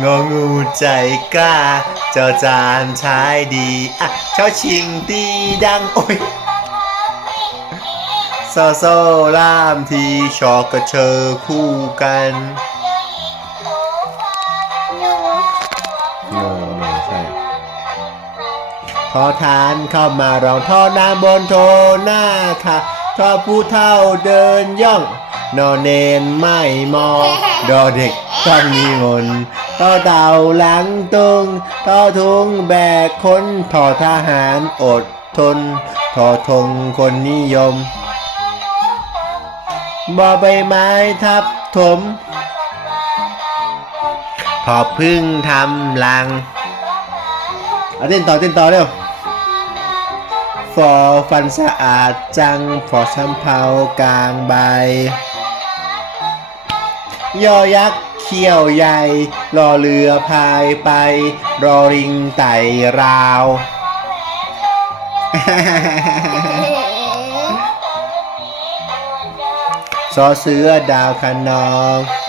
งองูใจกล้า เจ้าจานชายดีอะเช้าชิงตีดัง โอ้ยโซโซล่ามทีชอกกระเชอคู่กันหนูโนโนใช่ทอทานเข้ามาร้องท่อน้ำบนโทหน้าค่ะทอผู้เท่าเดินย่อง นอนเนนไม่มอง ดอเด็กต้องมีมน ต่อเต่าหลังตุงต่อทุงแบกคนทอทหารอดทนทอทงคนนิยมบอใบไม้ทับถม พอพึ่งทำลังเอาเต้นต่อเต้นต่อเร็วฟอฟันสะอาดจังฟอสำเภากลางใบ ยอยักษ์ ขี้ยวใหญ่รอเรือพายไป รอริงไต่ราว ซอเสือดาวคนอง